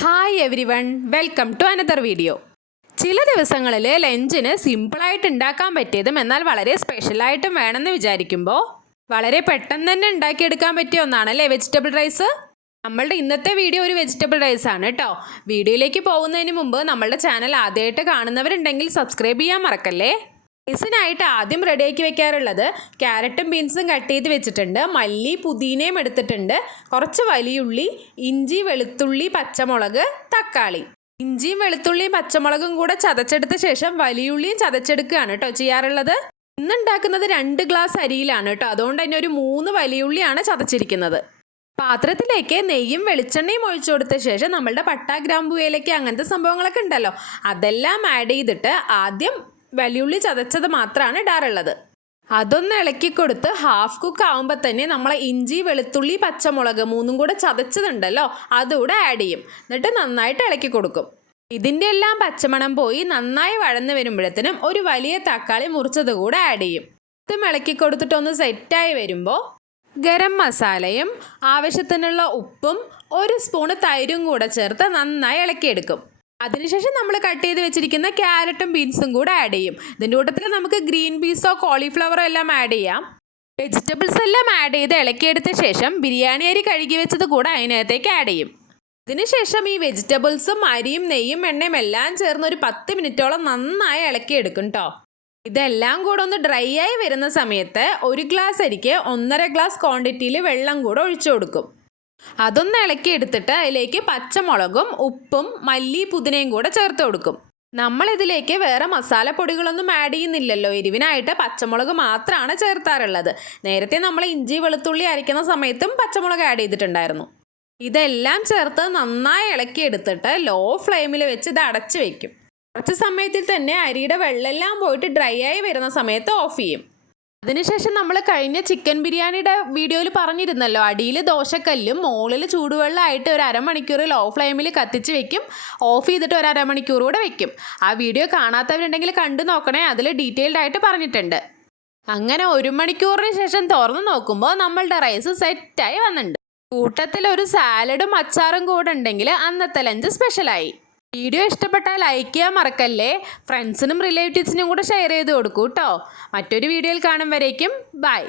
Hi everyone welcome to another video ചില ദിവസങ്ങളിൽ ലഞ്ചിന് സിമ്പിളായിട്ട് ഉണ്ടാക്കാൻ പറ്റിയതും എന്നാൽ വളരെ സ്പെഷ്യലായിട്ടും വേണമെന്ന് വിചാരിക്കുമ്പോൾ വളരെ പെട്ടെന്ന് തന്നെ ഉണ്ടാക്കിയെടുക്കാൻ പറ്റിയ ഒന്നാണല്ലേ വെജിറ്റബിൾ റൈസ് നമ്മളുടെ ഇന്നത്തെ വീഡിയോ ഒരു വെജിറ്റബിൾ റൈസ് ആണ് കേട്ടോ. വീഡിയോയിലേക്ക് പോകുന്നതിന് മുമ്പ് നമ്മളുടെ ചാനൽ ആദ്യമായിട്ട് കാണുന്നവരുണ്ടെങ്കിൽ സബ്സ്ക്രൈബ് ചെയ്യാൻ മറക്കല്ലേ? റൈസിനായിട്ട് ആദ്യം റെഡിയാക്കി വെക്കാറുള്ളത് ക്യാരറ്റും ബീൻസും കട്ട് ചെയ്ത് വെച്ചിട്ടുണ്ട്. മല്ലി പുതിനയും എടുത്തിട്ടുണ്ട്. കുറച്ച് വലിയുള്ളി ഇഞ്ചി വെളുത്തുള്ളി പച്ചമുളക് തക്കാളി. ഇഞ്ചിയും വെളുത്തുള്ളിയും പച്ചമുളകും കൂടെ ചതച്ചെടുത്ത ശേഷം വലിയുള്ളിയും ചതച്ചെടുക്കുകയാണ് കേട്ടോ ചെയ്യാറുള്ളത്. ഇന്നുണ്ടാക്കുന്നത് രണ്ട് ഗ്ലാസ് അരിയിലാണ് കേട്ടോ. അതുകൊണ്ട് തന്നെ ഒരു മൂന്ന് വലിയുള്ളിയാണ് ചതച്ചിരിക്കുന്നത്. പാത്രത്തിലേക്ക് നെയ്യും വെളിച്ചെണ്ണയും ഒഴിച്ചു കൊടുത്ത ശേഷം നമ്മളുടെ പട്ട ഗ്രാമ്പു ഏലക്ക അങ്ങനത്തെ സംഭവങ്ങളൊക്കെ ഉണ്ടല്ലോ. അതെല്ലാം ആഡ് ചെയ്തിട്ട് ആദ്യം വലിയുള്ളി ചതച്ചത് മാത്രമാണ് ഇടാറുള്ളത്. അതൊന്ന് ഇളക്കി കൊടുത്ത് ഹാഫ് കുക്ക് ആവുമ്പോൾ തന്നെ നമ്മളെ ഇഞ്ചി വെളുത്തുള്ളി പച്ചമുളക് മൂന്നും കൂടെ ചതച്ചതുണ്ടല്ലോ അതുകൂടെ ആഡ് ചെയ്യും. എന്നിട്ട് നന്നായിട്ട് ഇളക്കി കൊടുക്കും ഇതിന്റെ എല്ലാം പച്ചമണം പോയി നന്നായി വഴന്ന് വരുമ്പോഴത്തേനും ഒരു വലിയ തക്കാളി മുറിച്ചത് കൂടെ ആഡ് ചെയ്യും. ഇതും ഇളക്കി കൊടുത്തിട്ടൊന്ന് സെറ്റായി വരുമ്പോൾ ഗരം മസാലയും ആവശ്യത്തിനുള്ള ഉപ്പും ഒരു സ്പൂണ് തൈരും കൂടെ ചേർത്ത് നന്നായി ഇളക്കിയെടുക്കും. അതിനുശേഷം നമ്മൾ കട്ട് ചെയ്ത് വെച്ചിരിക്കുന്ന ക്യാരറ്റും ബീൻസും കൂടെ ആഡ് ചെയ്യും. ഇതിന്റെ കൂട്ടത്തിൽ നമുക്ക് ഗ്രീൻ പീസോ കോളിഫ്ലവറോ എല്ലാം ആഡ് ചെയ്യാം. വെജിറ്റബിൾസ് എല്ലാം ആഡ് ചെയ്ത് ഇളക്കിയെടുത്ത ശേഷം ബിരിയാണി അരി കഴുകി വെച്ചത് കൂടെ അതിനകത്തേക്ക് ആഡ് ചെയ്യും. ഇതിനുശേഷം ഈ വെജിറ്റബിൾസും അരിയും നെയ്യും എണ്ണയും എല്ലാം ചേർന്ന് ഒരു പത്ത് മിനിറ്റോളം നന്നായി ഇളക്കിയെടുക്കും കേട്ടോ ഇതെല്ലാം കൂടെ ഒന്ന് ഡ്രൈ ആയി വരുന്ന സമയത്ത് ഒരു ഗ്ലാസ് അരിക്ക് ഒന്നര ഗ്ലാസ് ക്വാണ്ടിറ്റിയിൽ വെള്ളം കൂടെ ഒഴിച്ചു കൊടുക്കും. അതൊന്ന് ഇളക്കി എടുത്തിട്ട് അതിലേക്ക് പച്ചമുളകും ഉപ്പും മല്ലി പുതിനയും കൂടെ ചേർത്ത് കൊടുക്കും. നമ്മൾ ഇതിലേക്ക് വേറെ മസാലപ്പൊടികളൊന്നും ആഡ് ചെയ്യുന്നില്ലല്ലോ. എരിവിനായിട്ട് പച്ചമുളക് മാത്രമാണ് ചേർത്താറുള്ളത്. നേരത്തെ നമ്മൾ ഇഞ്ചി വെളുത്തുള്ളി അരയ്ക്കുന്ന സമയത്തും പച്ചമുളക് ആഡ് ചെയ്തിട്ടുണ്ടായിരുന്നു. ഇതെല്ലാം ചേർത്ത് നന്നായി ഇളക്കി എടുത്തിട്ട് ലോ ഫ്ലെയിമിൽ വെച്ച് ഇത് അടച്ചു വെക്കും. കുറച്ച് സമയത്തിൽ തന്നെ അരിയുടെ വെള്ളമെല്ലാം പോയിട്ട് ഡ്രൈ ആയി വരുന്ന സമയത്ത് ഓഫ് ചെയ്യും. അതിനുശേഷം നമ്മൾ കഴിഞ്ഞ ചിക്കൻ ബിരിയാണിയുടെ വീഡിയോയിൽ പറഞ്ഞിരുന്നല്ലോ അടിയിൽ ദോശക്കല്ലും മുകളിൽ ചൂടുവെള്ളമായിട്ട് ഒരു അരമണിക്കൂർ ലോ ഫ്ലെയിമിൽ കത്തിച്ച് വെക്കും. ഓഫ് ചെയ്തിട്ട് ഒരു അരമണിക്കൂർ കൂടെ വെക്കും. ആ വീഡിയോ കാണാത്തവരുണ്ടെങ്കിൽ കണ്ടു നോക്കണേ അതിൽ ഡീറ്റെയിൽഡ് ആയിട്ട് പറഞ്ഞിട്ടുണ്ട്. അങ്ങനെ ഒരു മണിക്കൂറിന് ശേഷം തുറന്നു നോക്കുമ്പോൾ നമ്മളുടെ റൈസ് സെറ്റായി വന്നിട്ടുണ്ട്. കൂട്ടത്തിൽ ഒരു സാലഡും അച്ചാറും കൂടെ ഉണ്ടെങ്കിൽ അന്നത്തെ ലഞ്ച് സ്പെഷ്യലായി വീഡിയോ ഇഷ്ടപ്പെട്ടാൽ ലൈക്ക് ചെയ്യാൻ മറക്കല്ലേ? ഫ്രണ്ട്സിനും റിലേറ്റീവ്സിനും കൂടെ ഷെയർ ചെയ്ത് കൊടുക്കൂ കേട്ടോ മറ്റൊരു വീഡിയോയിൽ കാണും വരേക്കും. ബൈ